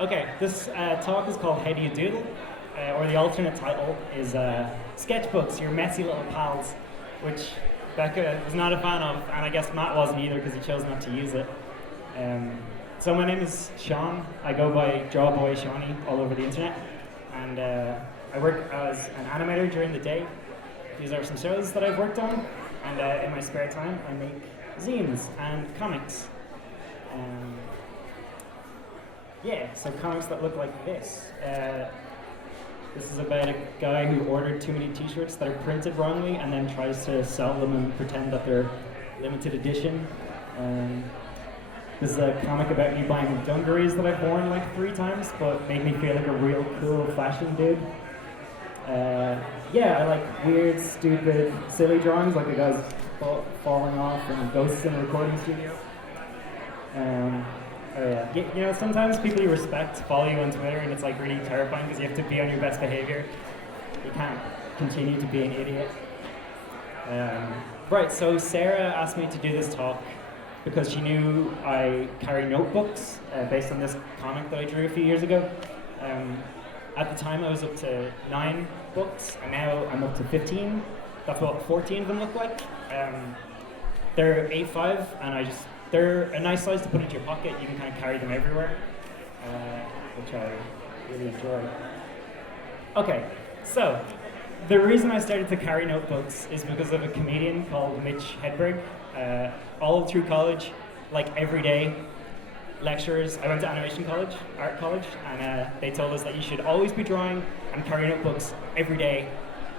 Okay, this talk is called How Do You Doodle? Or the alternate title is Sketchbooks, Your Messy Little Pals, which Becca was not a fan of, and I guess Matt wasn't either because he chose not to use it. So my name is Sean. I go by Drawboy Shawnee all over the internet, and I work as an animator during the day. These are some shows that I've worked on, and in my spare time I make zines and comics. Yeah, so comics that look like this. This is about a guy who ordered too many t-shirts that are printed wrongly and then tries to sell them and pretend that they're limited edition. This is a comic about me buying dungarees that I've worn like 3 times, but made me feel like a real cool fashion dude. Yeah, I like weird, stupid, silly drawings, like the guy's falling off and ghosts in a recording studio. Oh yeah. You know, sometimes people you respect follow you on Twitter and it's like really terrifying because you have to be on your best behavior. You can't continue to be an idiot. Right, so Sarah asked me to do this talk because she knew I carry notebooks based on this comic that I drew a few years ago. At the time I was up to 9 books and now I'm up to 15. That's what 14 of them look like. They're A5 and they're a nice size to put into your pocket. You can kind of carry them everywhere, which I really enjoy. Okay, so the reason I started to carry notebooks is because of a comedian called Mitch Hedberg. All through college, like every day, lectures. I went to animation college, art college, and they told us that you should always be drawing and carry notebooks every day.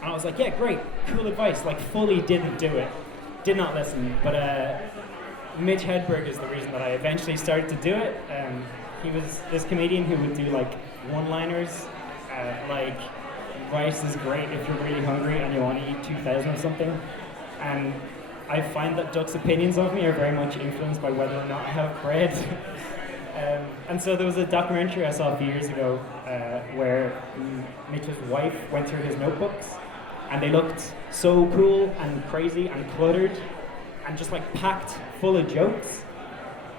And I was like, yeah, great, cool advice. Like, fully didn't do it, did not listen, but Mitch Hedberg is the reason that I eventually started to do it. He was this comedian who would do like one-liners, like rice is great if you're really hungry and you want to eat 2,000 or something. And I find that Duck's opinions of me are very much influenced by whether or not I have bread. And so there was a documentary I saw a few years ago where Mitch's wife went through his notebooks and they looked so cool and crazy and cluttered and just like packed full of jokes.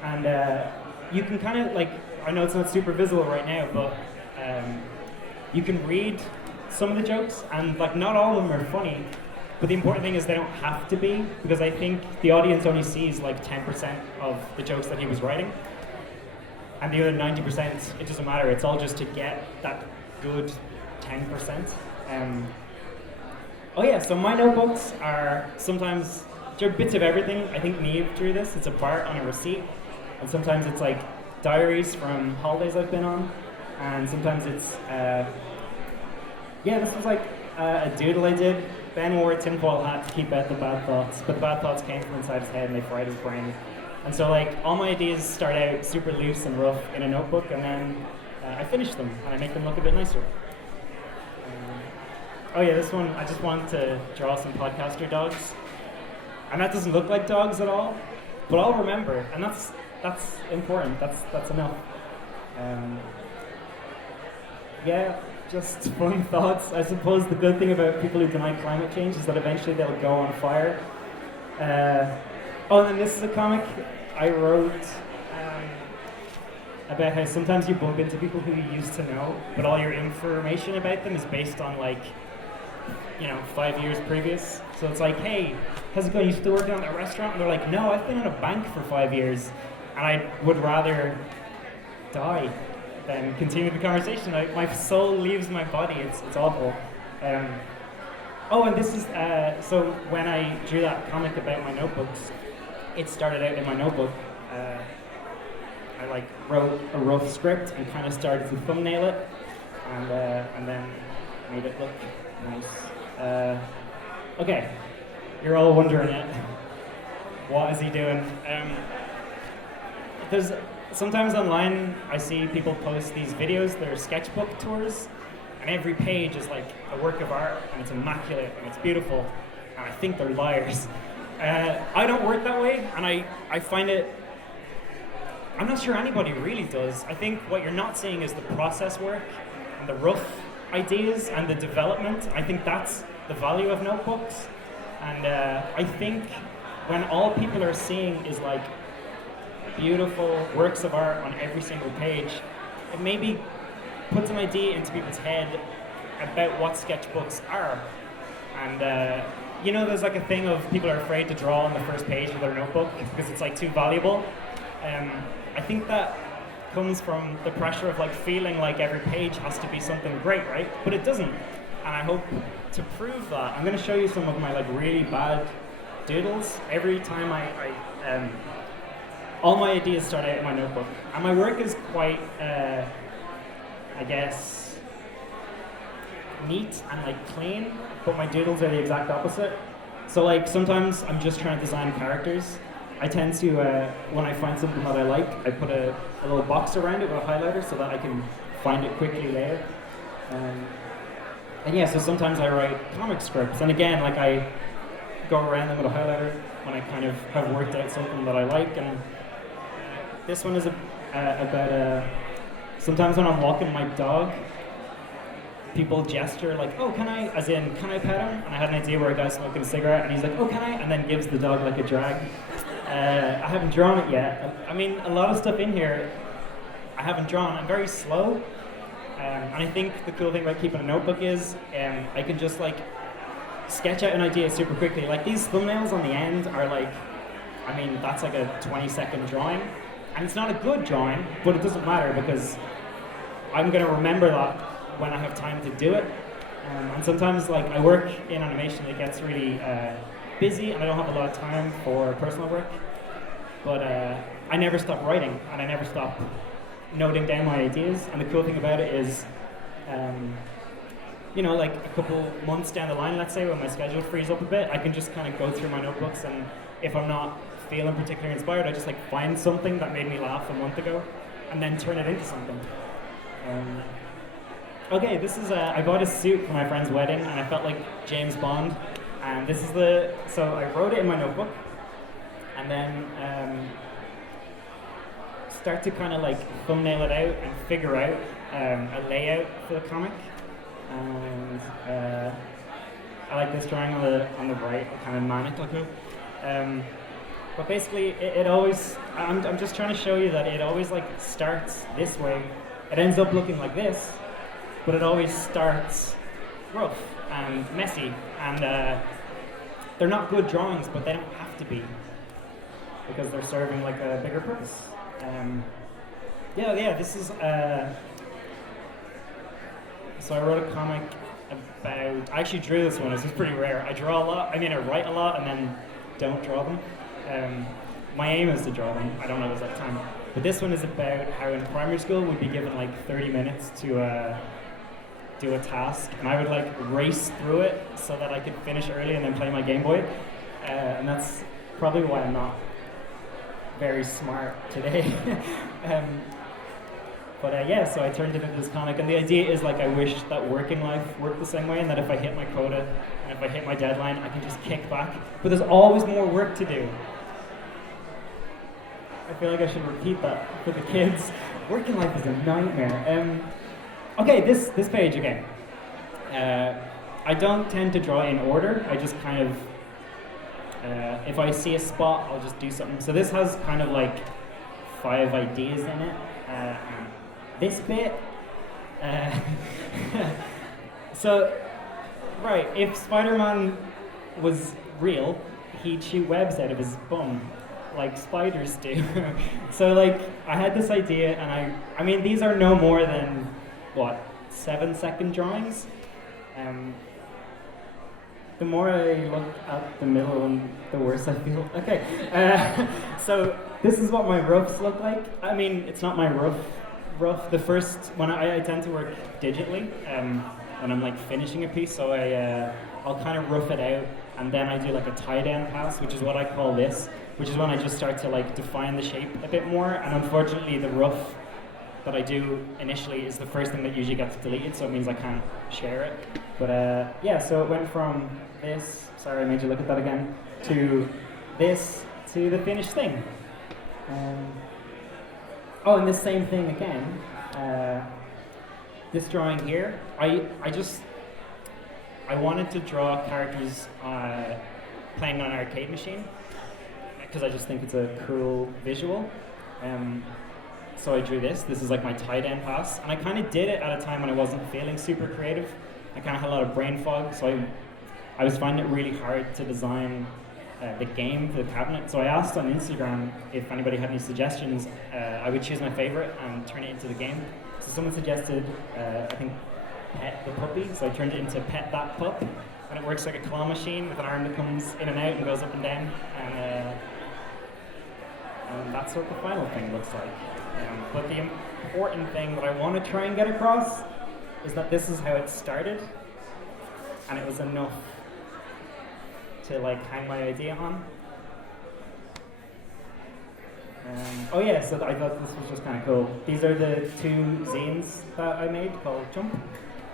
And you can kind of like, I know it's not super visible right now, but you can read some of the jokes and like not all of them are funny, but the important thing is they don't have to be, because I think the audience only sees like 10% of the jokes that he was writing. And the other 90%, it doesn't matter, it's all just to get that good 10%. Oh yeah, so my notebooks are sometimes, they're bits of everything. I think Neve drew this. It's a bar on a receipt. And sometimes it's like diaries from holidays I've been on. And sometimes it's, yeah, this was like a doodle I did. Ben wore a tinfoil hat to keep out the bad thoughts, but the bad thoughts came from inside his head and they fried his brain. And so like all my ideas start out super loose and rough in a notebook, and then I finish them and I make them look a bit nicer. Oh yeah, this one, I just wanted to draw some podcaster dogs. And that doesn't look like dogs at all, but I'll remember, and that's important. That's enough. Yeah, just fun thoughts. I suppose the good thing about people who deny climate change is that eventually they'll go on fire. Oh, and then this is a comic I wrote about how sometimes you bump into people who you used to know, but all your information about them is based on like, 5 years previous. So it's like, hey, how's it going? You still working at that restaurant? And they're like, no, I've been in a bank for 5 years, and I would rather die than continue the conversation. My soul leaves my body. It's awful. Oh, and this is so when I drew that comic about my notebooks, it started out in my notebook. I like wrote a rough script and kind of started to thumbnail it, and then made it look nice. Okay, you're all wondering it. What is he doing? There's sometimes online I see people post these videos, they're sketchbook tours, and every page is like a work of art, and it's immaculate, and it's beautiful, and I think they're liars. I don't work that way, and I find it, I'm not sure anybody really does. I think what you're not seeing is the process work, and the rough ideas, and the development. I think that's the value of notebooks, and I think when all people are seeing is like beautiful works of art on every single page, it maybe puts an idea into people's head about what sketchbooks are. And you know, there's like a thing of people are afraid to draw on the first page of their notebook because it's like too valuable. I think that comes from the pressure of like feeling like every page has to be something great, right? But it doesn't. And I hope to prove that, I'm going to show you some of my like really bad doodles. Every time all my ideas start out in my notebook, and my work is quite, I guess, neat and like clean, but my doodles are the exact opposite. So like sometimes I'm just trying to design characters. I tend to, when I find something that I like, I put a little box around it with a highlighter so that I can find it quickly later. And yeah, so sometimes I write comic scripts, and again, like I go around them with a highlighter when I kind of have worked out something that I like. And this one is about sometimes when I'm walking my dog, people gesture like, oh, can I, as in, can I pet him? And I had an idea where a guy's smoking a cigarette, and he's like, oh, can I? And then gives the dog like a drag. I haven't drawn it yet. I mean, a lot of stuff in here I haven't drawn. I'm very slow. And I think the cool thing about keeping a notebook is I can just like sketch out an idea super quickly. Like these thumbnails on the end are like, I mean, that's like a 20-second drawing. And it's not a good drawing, but it doesn't matter because I'm going to remember that when I have time to do it. And sometimes like I work in animation, it gets really busy and I don't have a lot of time for personal work. But I never stop writing and I never stop noting down my ideas. And the cool thing about it is, you know, like a couple months down the line, let's say, when my schedule frees up a bit, I can just kind of go through my notebooks, and if I'm not feeling particularly inspired, I just like find something that made me laugh a month ago and then turn it into something. Okay, this is I bought a suit for my friend's wedding and I felt like James Bond, and this is so I wrote it in my notebook and then start to kind of like thumbnail it out and figure out a layout for the comic. And I like this drawing on the right, kind of manic looking. But basically, it always, I'm just trying to show you that it always like starts this way. It ends up looking like this, but it always starts rough and messy. And they're not good drawings, but they don't have to be, because they're serving like a bigger purpose. Yeah, this is, so I wrote a comic about, I actually drew this one. This is pretty rare. I draw a lot, I write a lot and then don't draw them. My aim is to draw them. I don't always have time. But this one is about how in primary school we'd be given like 30 minutes to do a task, and I would like race through it so that I could finish early and then play my Game Boy. And that's probably why I'm not very smart today. But yeah, so I turned it into this comic, and the idea is like I wish that working life worked the same way, and that if I hit my quota and if I hit my deadline, I can just kick back. But there's always more work to do. I feel like I should repeat that for the kids. Working life is a nightmare. Okay, this page again. I don't tend to draw in order. I just kind of, if I see a spot, I'll just do something. So this has kind of like 5 ideas in it. This bit, so, right, if Spider-Man was real, he'd shoot webs out of his bum, like spiders do. So like, I had this idea, and I mean, these are no more than, what, 7-second drawings? The more I look at the middle one, the worse I feel. Okay, so this is what my roughs look like. I mean, it's not my rough. The first, when I tend to work digitally, when I'm like finishing a piece, so I'll kind of rough it out, and then I do like a tie-down pass, which is what I call this, which is when I just start to like define the shape a bit more, and unfortunately the rough that I do initially is the first thing that usually gets deleted, so it means I can't share it. But yeah, so it went from this, sorry I made you look at that again, to this, to the finished thing. Oh, and this same thing again, this drawing here, I wanted to draw characters playing on an arcade machine, because I just think it's a cool visual. so I drew this. This is like my tight end pass, and I kind of did it at a time when I wasn't feeling super creative. I kind of had a lot of brain fog, so I was finding it really hard to design the game for the cabinet. So I asked on Instagram if anybody had any suggestions. I would choose my favorite and turn it into the game. So someone suggested, I think, Pet the Puppy. So I turned it into Pet That Pup, and it works like a claw machine with an arm that comes in and out and goes up and down. And that's what the final thing looks like. But the important thing that I want to try and get across is that this is how it started, and it was enough to like hang my idea on. Oh yeah, so I thought this was just kind of cool. These are the 2 zines that I made called Jump,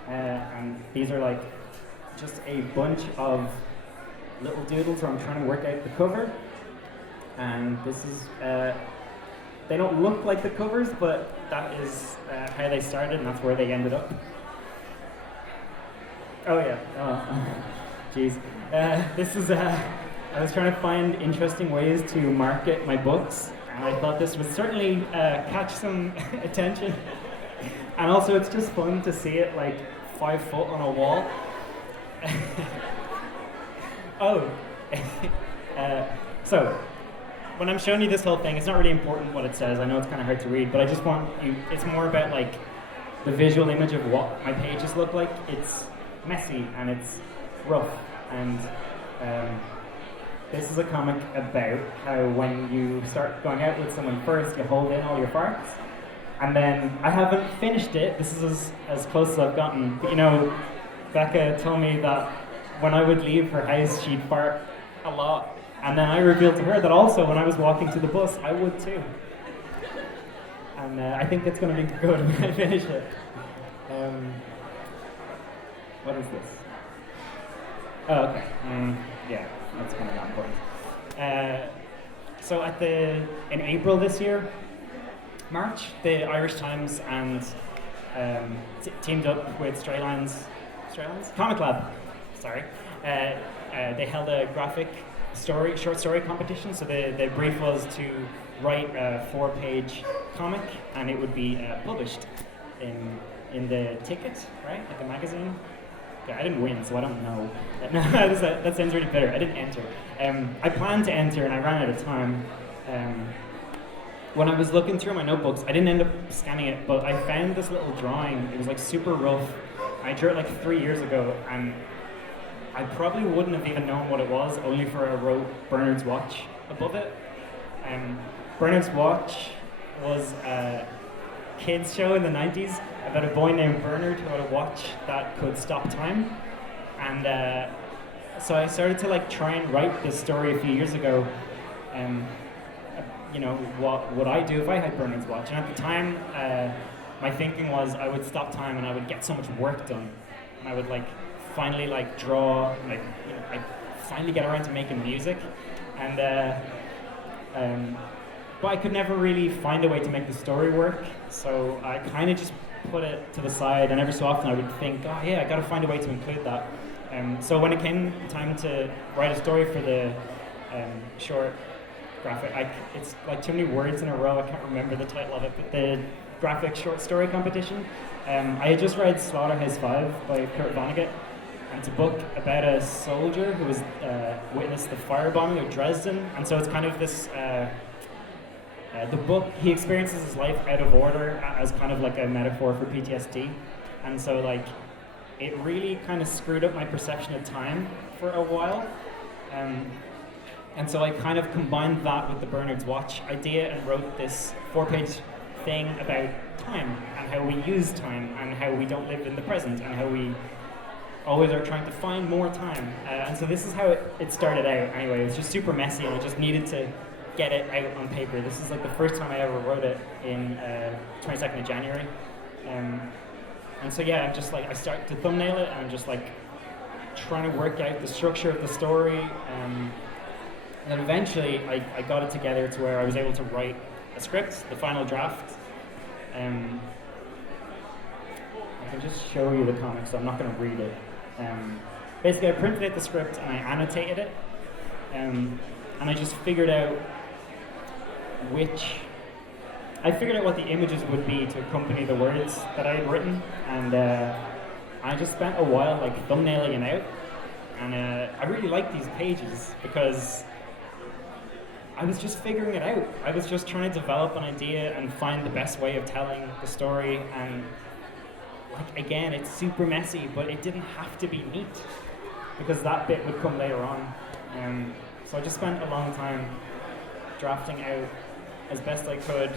and these are like just a bunch of little doodles where I'm trying to work out the cover. And this is, they don't look like the covers, but that is how they started, and that's where they ended up. Oh yeah, jeez. This is, I was trying to find interesting ways to market my books, and I thought this would certainly catch some attention. And also it's just fun to see it like 5 foot on a wall. So, when I'm showing you this whole thing, it's not really important what it says. I know it's kind of hard to read, but I just want you, it's more about like the visual image of what my pages look like. It's messy and it's rough, and this is a comic about how when you start going out with someone first, you hold in all your farts, and then I haven't finished it. This is as close as I've gotten. But, you know, Becca told me that when I would leave her house, she'd fart a lot. And then I revealed to her that also when I was walking to the bus, I would too. And I think it's going to be good when I finish it. What is this? Oh, okay. Yeah, that's kind of not important. So in April this year, March, the Irish Times and teamed up with Straylines, Comic Lab, sorry. They held a graphic short story competition. So the brief was to write a 4-page comic, and it would be published in the Ticket, right, like a magazine. Okay, I didn't win, so I don't know. That sounds really bitter. I didn't enter. I planned to enter, and I ran out of time. When I was looking through my notebooks, I didn't end up scanning it, but I found this little drawing. It was like super rough. I drew it like 3 years ago, and I probably wouldn't have even known what it was, only for I wrote Bernard's Watch above it. Bernard's Watch was a kids show in the 90s about a boy named Bernard who had a watch that could stop time. And so I started to like try and write this story a few years ago. You know, what would I do if I had Bernard's Watch? And at the time, my thinking was I would stop time and I would get so much work done. And I would like finally like draw, like, you know, I finally get around to making music. And but I could never really find a way to make the story work. So I kind of just put it to the side, and every so often I would think, oh yeah, I got to find a way to include that. So when it came time to write a story for the short graphic, it's like too many words in a row, I can't remember the title of it, but the graphic short story competition. I had just read Slaughterhouse-Five by Kurt Vonnegut, and it's a book about a soldier who was witnessed the firebombing of Dresden, and so it's kind of this, the book, he experiences his life out of order as kind of like a metaphor for PTSD, and so like, it really kind of screwed up my perception of time for a while. And so I kind of combined that with the Bernard's Watch idea and wrote this 4-page thing about time and how we use time and how we don't live in the present and how we always are trying to find more time. And so this is how it started out anyway. It was just super messy and I just needed to get it out on paper. This is like the first time I ever wrote it in 22nd of January. And so yeah, I'm just like, I start to thumbnail it and I'm just like trying to work out the structure of the story. And then eventually I got it together to where I was able to write a script, the final draft. I can just show you the comic, so I'm not going to read it. Basically, I printed out the script and I annotated it. And I just figured out which... I figured out what the images would be to accompany the words that I had written, and I just spent a while like thumbnailing it out. And I really liked these pages because I was just figuring it out. I was just trying to develop an idea and find the best way of telling the story. And like again, it's super messy, but it didn't have to be neat because that bit would come later on. So I just spent a long time drafting out as best I could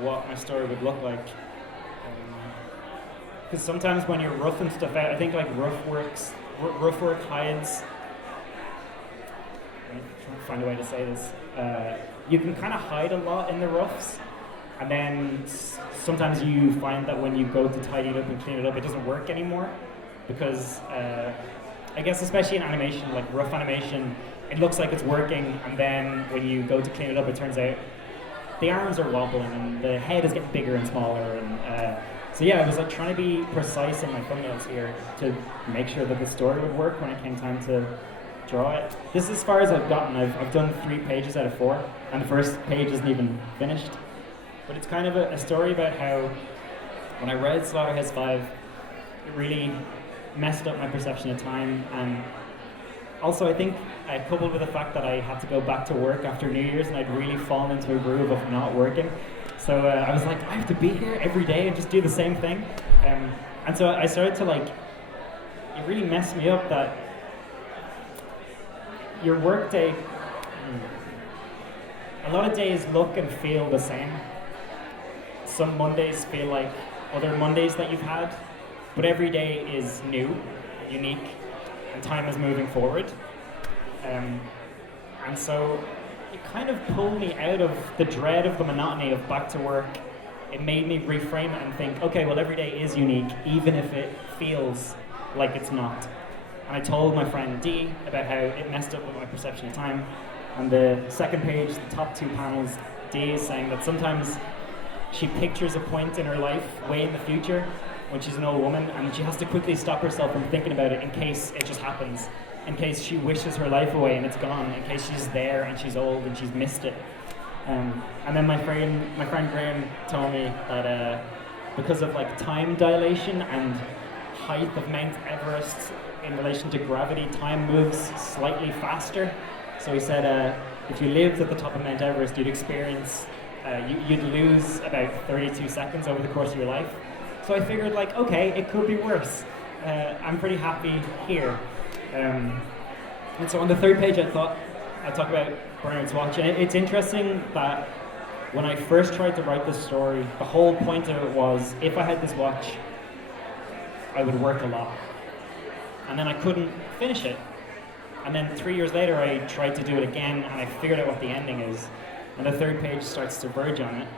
what my story would look like. Because sometimes when you're roughing stuff out, I think like rough work hides. I'm trying to find a way to say this. You can kind of hide a lot in the roughs, and then sometimes you find that when you go to tidy it up and clean it up, it doesn't work anymore. Because I guess especially in animation, like rough animation, it looks like it's working, and then when you go to clean it up, it turns out the arms are wobbling and the head is getting bigger and smaller. And so yeah, I was like trying to be precise in my thumbnails here to make sure that the story would work when it came time to draw it. This is as far as I've gotten. I've done 3 pages out of 4, and the first page isn't even finished. But it's kind of a story about how when I read Slaughterhouse 5, it really messed up my perception of time, and also I think coupled with the fact that I had to go back to work after New Year's and I'd really fallen into a groove of not working. So I was like, I have to be here every day and just do the same thing. And so I started to like, it really messed me up that your work day, a lot of days look and feel the same. Some Mondays feel like other Mondays that you've had, but every day is new, unique, and time is moving forward. And so it kind of pulled me out of the dread of the monotony of back to work. It made me reframe it and think, okay, well every day is unique, even if it feels like it's not. And I told my friend Dee about how it messed up with my perception of time. On the second page, the top 2 panels, Dee is saying that sometimes she pictures a point in her life way in the future when she's an old woman, and she has to quickly stop herself from thinking about it in case it just happens, in case she wishes her life away and it's gone, in case she's there and she's old and she's missed it. And then my friend Graham told me that because of like time dilation and height of Mount Everest in relation to gravity, time moves slightly faster. So he said if you lived at the top of Mount Everest, you'd experience, you'd lose about 32 seconds over the course of your life. So I figured like, okay, it could be worse. I'm pretty happy here. And so on the 3rd page, I thought I'd talk about Bernard's watch. And it's interesting that when I first tried to write this story, the whole point of it was if I had this watch, I would work a lot. And then I couldn't finish it. And then 3 years later, I tried to do it again, and I figured out what the ending is. And the 3rd page starts to verge on it.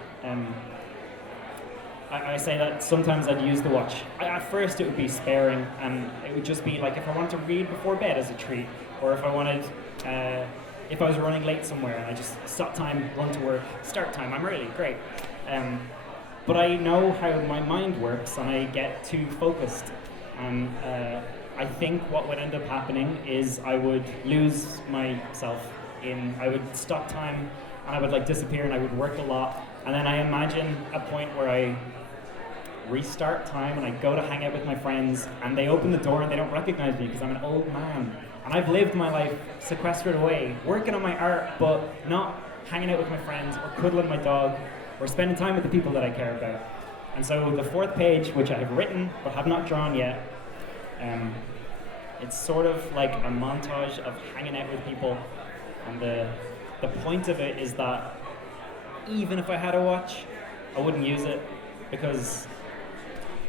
I say that sometimes I'd use the watch. At first it would be sparing, and it would just be like if I wanted to read before bed as a treat, or if I wanted, if I was running late somewhere and I just stop time, run to work, start time, I'm early, great. But I know how my mind works and I get too focused. And I think what would end up happening is I would lose myself I would stop time and I would like disappear and I would work a lot. And then I imagine a point where I restart time and I go to hang out with my friends and they open the door and they don't recognize me because I'm an old man. And I've lived my life sequestered away, working on my art, but not hanging out with my friends or cuddling my dog or spending time with the people that I care about. And so the 4th page, which I have written but have not drawn yet, it's sort of like a montage of hanging out with people. And the point of it is that even if I had a watch, I wouldn't use it because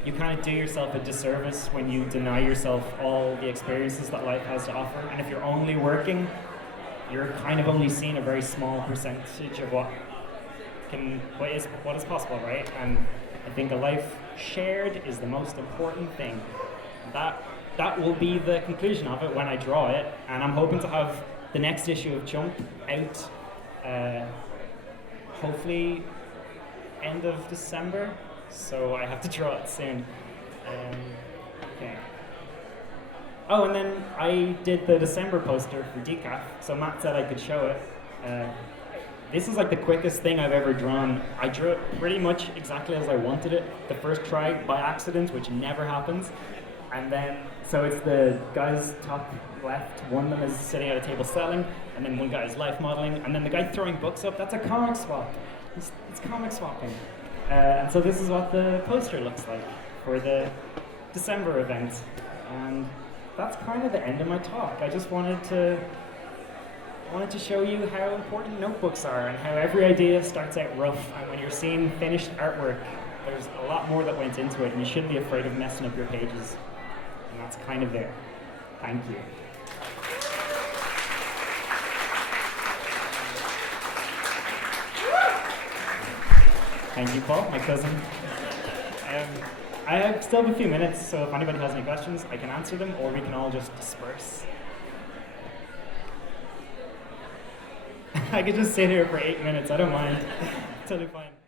you kind of do yourself a disservice when you deny yourself all the experiences that life has to offer. And if you're only working, you're kind of only seeing a very small percentage of what is possible, right? And I think a life shared is the most important thing. That will be the conclusion of it when I draw it, and I'm hoping to have the next issue of Chump out hopefully end of December, so I have to draw it soon. Okay. Oh, and then I did the December poster for Decaf, so Matt said I could show it. this is like the quickest thing I've ever drawn. I drew it pretty much exactly as I wanted it the first try by accident, which never happens. And then, so it's the guys top left, one of them is sitting at a table selling, and then one guy is life modeling, and then the guy throwing books up, that's a comic swap. It's comic swapping. And so this is what the poster looks like for the December event. And that's kind of the end of my talk. I just wanted to show you how important notebooks are and how every idea starts out rough, and when you're seeing finished artwork, there's a lot more that went into it, and you shouldn't be afraid of messing up your pages. And that's kind of there. Thank you. Thank you, Paul, my cousin. I still have a few minutes, so if anybody has any questions, I can answer them, or we can all just disperse. I could just sit here for 8 minutes, I don't mind. Totally fine.